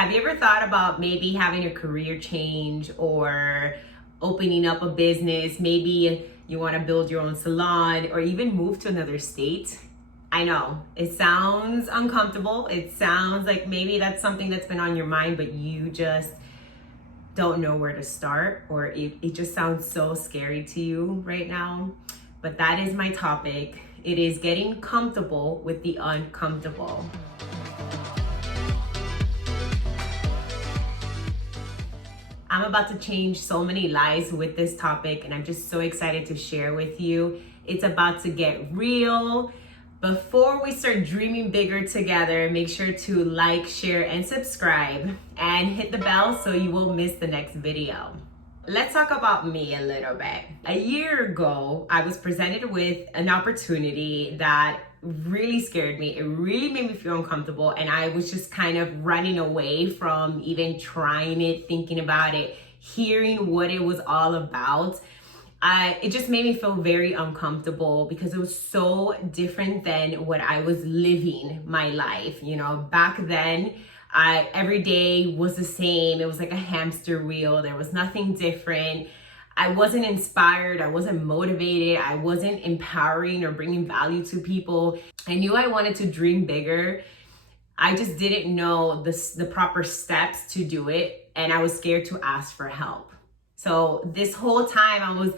Have you ever thought about maybe having a career change or opening up a business? Maybe you want to build your own salon or even move to another state. I know it sounds uncomfortable. It sounds like maybe that's something that's been on your mind, but you just don't know where to start, or it just sounds so scary to you right now. But that is my topic. It is getting comfortable with the uncomfortable. I'm about to change so many lives with this topic, and I'm just so excited to share with you. It's about to get real. Before we start dreaming bigger together, make sure to like, share, and subscribe, and hit the bell so you won't miss the next video. Let's talk about me a little bit. A year ago, I was presented with an opportunity that really scared me. It really made me feel uncomfortable, and I was just kind of running away from even trying it, thinking about it, hearing what it was all about. It just made me feel very uncomfortable because it was so different than what I was living my life. You know, back then, every day was the same. It was like a hamster wheel. There was nothing different. I wasn't inspired. I wasn't motivated. I wasn't empowering or bringing value to people. I knew I wanted to dream bigger. I just didn't know the proper steps to do it, and I was scared to ask for help. So this whole time, I was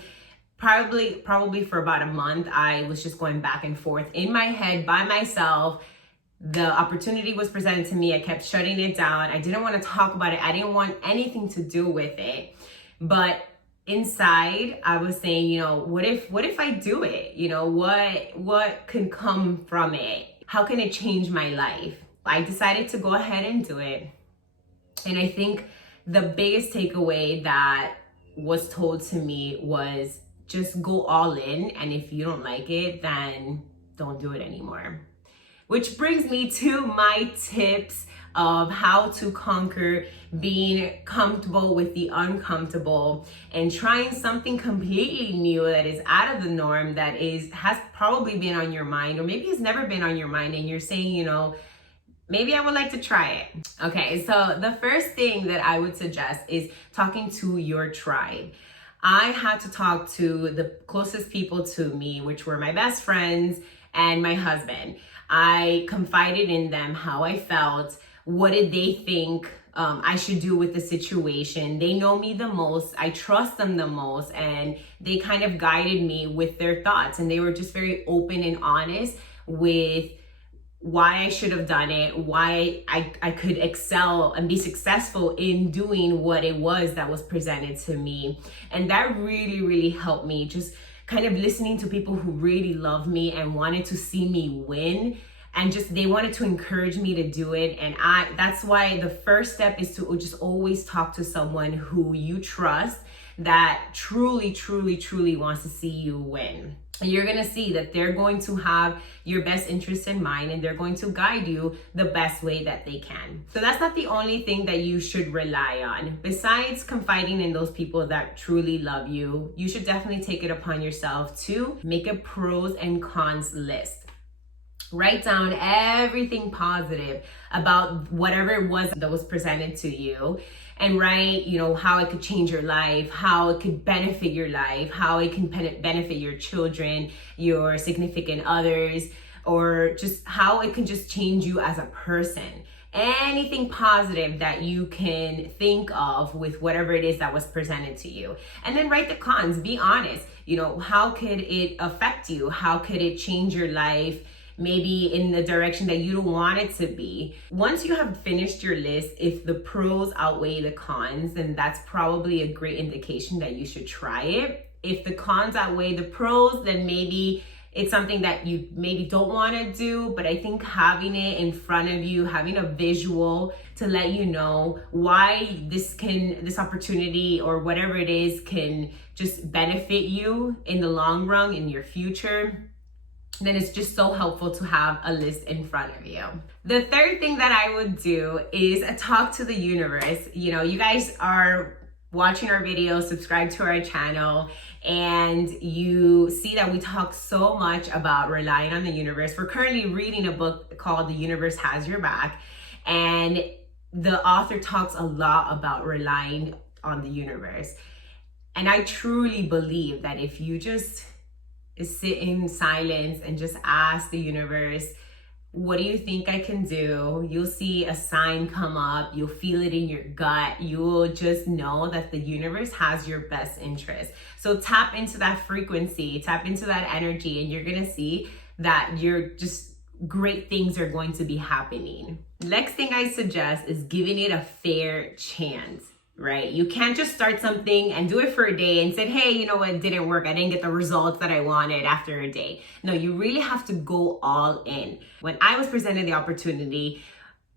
probably for about a month, I was just going back and forth in my head by myself. The opportunity was presented to me. I kept shutting it down. I didn't want to talk about it. I didn't want anything to do with it. But inside, I was saying, you know, what if I do it? You know, what can come from it? How can it change my life? I decided to go ahead and do it. And I think the biggest takeaway that was told to me was just go all in. And if you don't like it, then don't do it anymore. Which brings me to my tips of how to conquer being comfortable with the uncomfortable and trying something completely new that is out of the norm, that has probably been on your mind, or maybe has never been on your mind, and you're saying, you know, maybe I would like to try it. Okay, so the first thing that I would suggest is talking to your tribe. I had to talk to the closest people to me, which were my best friends and my husband. I confided in them how I felt. What did they think I should do with the situation? They know me the most. I trust them the most. And they kind of guided me with their thoughts. And they were just very open and honest with why I should have done it, why I could excel and be successful in doing what it was that was presented to me. And that really, really helped me, just kind of listening to people who really love me and wanted to see me win. And just, they wanted to encourage me to do it. And that's why the first step is to just always talk to someone who you trust, that truly, truly, truly wants to see you win. And you're going to see that they're going to have your best interest in mind, and they're going to guide you the best way that they can. So that's not the only thing that you should rely on. Besides confiding in those people that truly love you, you should definitely take it upon yourself to make a pros and cons list. Write down everything positive about whatever it was that was presented to you, and write, you know, how it could change your life, how it could benefit your life, how it can benefit your children, your significant others, or just how it can just change you as a person. Anything positive that you can think of with whatever it is that was presented to you. And then write the cons. Be honest. You know, how could it affect you? How could it change your life? Maybe in the direction that you don't want it to be. Once you have finished your list, if the pros outweigh the cons, then that's probably a great indication that you should try it. If the cons outweigh the pros, then maybe it's something that you maybe don't want to do. But I think having it in front of you, having a visual to let you know why this opportunity or whatever it is can just benefit you in the long run, in your future, then it's just so helpful to have a list in front of you. The third thing that I would do is talk to the universe. You know, you guys are watching our videos, subscribe to our channel, and you see that we talk so much about relying on the universe. We're currently reading a book called The Universe Has Your Back, and the author talks a lot about relying on the universe. And I truly believe that if you just sit in silence and just ask the universe, what do you think I can do? You'll see a sign come up. You'll feel it in your gut. You'll just know that the universe has your best interest. So tap into that frequency, tap into that energy, and you're going to see that great things are going to be happening. Next thing I suggest is giving it a fair chance. Right? You can't just start something and do it for a day and say, hey, you know what, it didn't work. I didn't get the results that I wanted after a day. No, you really have to go all in. When I was presented the opportunity,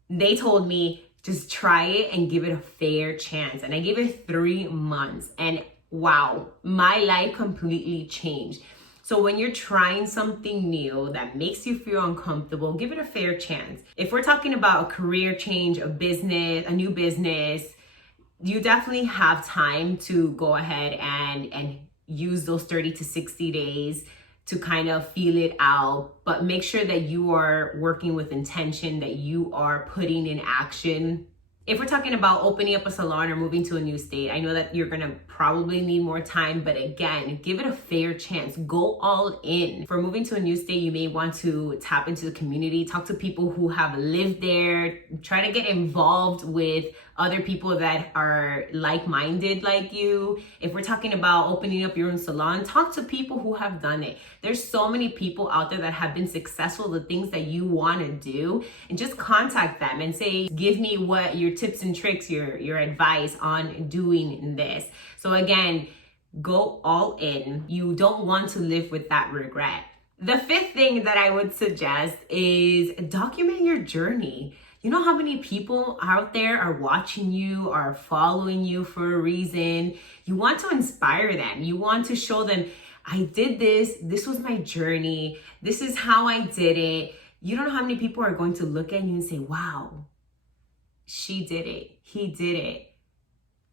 they told me just try it and give it a fair chance. And I gave it 3 months and wow, my life completely changed. So when you're trying something new that makes you feel uncomfortable, give it a fair chance. If we're talking about a career change, a new business, you definitely have time to go ahead and use those 30 to 60 days to kind of feel it out, but make sure that you are working with intention, that you are putting in action. If we're talking about opening up a salon or moving to a new state, I know that you're gonna probably need more time, but again, give it a fair chance. Go all in. For moving to a new state, you may want to tap into the community, talk to people who have lived there, try to get involved with other people that are like-minded like you. If we're talking about opening up your own salon, talk to people who have done it. There's so many people out there that have been successful, the things that you want to do, and just contact them and say, give me what your tips and tricks, your advice on doing this. So again, go all in. You don't want to live with that regret. The fifth thing that I would suggest is document your journey. You know how many people out there are watching you, are following you for a reason. You want to inspire them. You want to show them, I did this. This was my journey. This is how I did it. You don't know how many people are going to look at you and say, wow, she did it. He did it.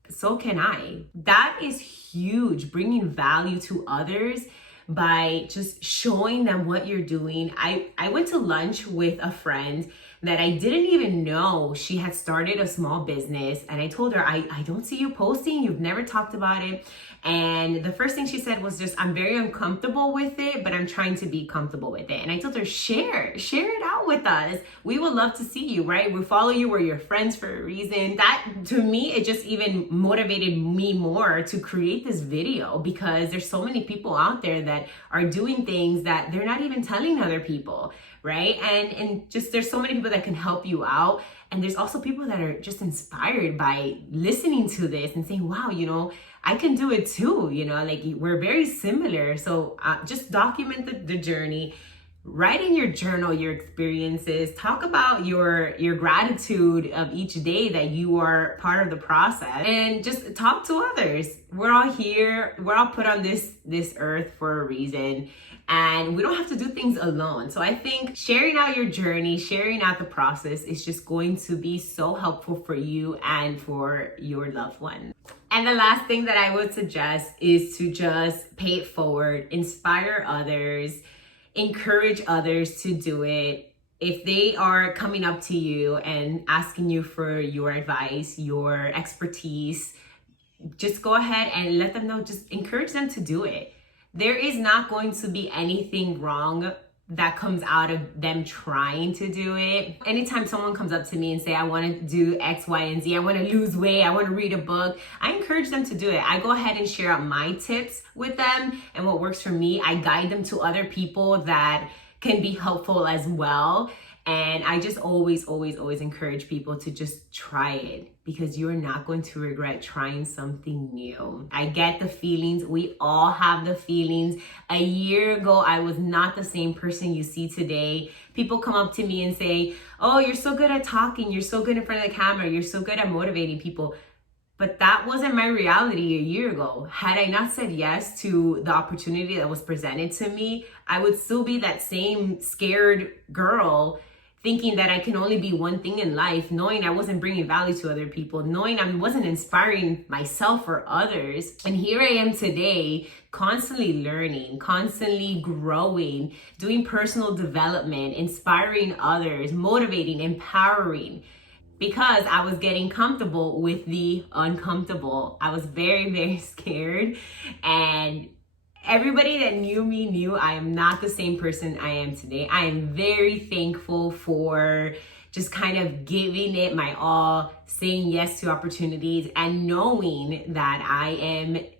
So can I. That is huge, bringing value to others by just showing them what you're doing. I went to lunch with a friend that I didn't even know she had started a small business. And I told her, I don't see you posting. You've never talked about it. And the first thing she said was just, I'm very uncomfortable with it, but I'm trying to be comfortable with it. And I told her, share it out with us. We would love to see you, right? We follow you. We're your friends for a reason. That, to me, it just even motivated me more to create this video, because there's so many people out there that are doing things that they're not even telling other people, right? And just there's so many people that can help you out. And there's also people that are just inspired by listening to this and saying, wow, you know, I can do it too, you know, like we're very similar. So just document the journey, write in your journal your experiences, talk about your gratitude of each day that you are part of the process, and just talk to others. We're all here, we're all put on this earth for a reason, and we don't have to do things alone. So I think sharing out your journey, sharing out the process is just going to be so helpful for you and for your loved one. And the last thing that I would suggest is to just pay it forward, inspire others, encourage others to do it. If they are coming up to you and asking you for your advice, your expertise, just go ahead and let them know, just encourage them to do it. There is not going to be anything wrong that comes out of them trying to do it. Anytime someone comes up to me and say, I want to do X, Y, and Z, I want to lose weight, I want to read a book, I encourage them to do it. I go ahead and share out my tips with them and what works for me. I guide them to other people that can be helpful as well. And I just always encourage people to just try it, because you're not going to regret trying something new. I get the feelings. We all have the feelings. A year ago, I was not the same person you see today. People come up to me and say, oh, you're so good at talking. You're so good in front of the camera. You're so good at motivating people. But that wasn't my reality a year ago. Had I not said yes to the opportunity that was presented to me, I would still be that same scared girl, thinking that I can only be one thing in life, knowing I wasn't bringing value to other people, knowing I wasn't inspiring myself or others. And here I am today, constantly learning, constantly growing, doing personal development, inspiring others, motivating, empowering, because I was getting comfortable with the uncomfortable. I was very, very scared, and everybody that knew me knew I am not the same person I am today. I am very thankful for just kind of giving it my all, saying yes to opportunities, and knowing that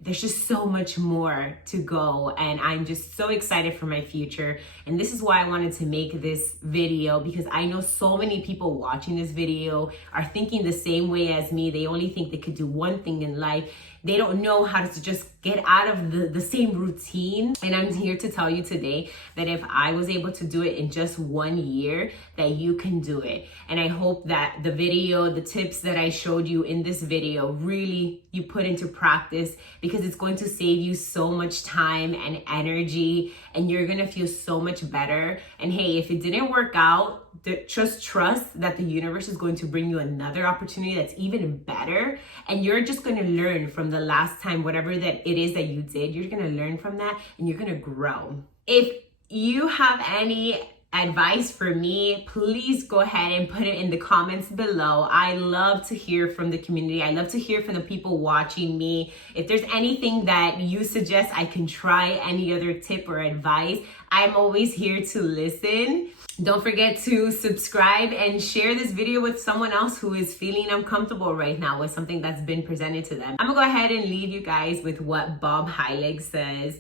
there's just so much more to go. And I'm just so excited for my future. And this is why I wanted to make this video, because I know so many people watching this video are thinking the same way as me. They only think they could do one thing in life. They don't know how to just get out of the same routine. And I'm here to tell you today that if I was able to do it in just 1 year, that you can do it. And I hope that the video, the tips that I showed you in this video, really you put into practice, because it's going to save you so much time and energy, and you're gonna feel so much better. And hey, if it didn't work out, just trust that the universe is going to bring you another opportunity that's even better, and you're just going to learn from the last time, whatever that it is that you did. You're going to learn from that, and you're going to grow. If you have any advice for me, please go ahead and put it in the comments below. I love to hear from the community. I love to hear from the people watching me. If there's anything that you suggest I can try, any other tip or advice, I'm always here to listen. Don't forget to subscribe and share this video with someone else who is feeling uncomfortable right now with something that's been presented to them. I'm gonna go ahead and leave you guys with what Bob Heilig says: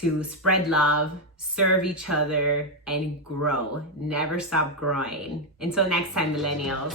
to spread love, serve each other, and grow. Never stop growing. Until next time, millennials.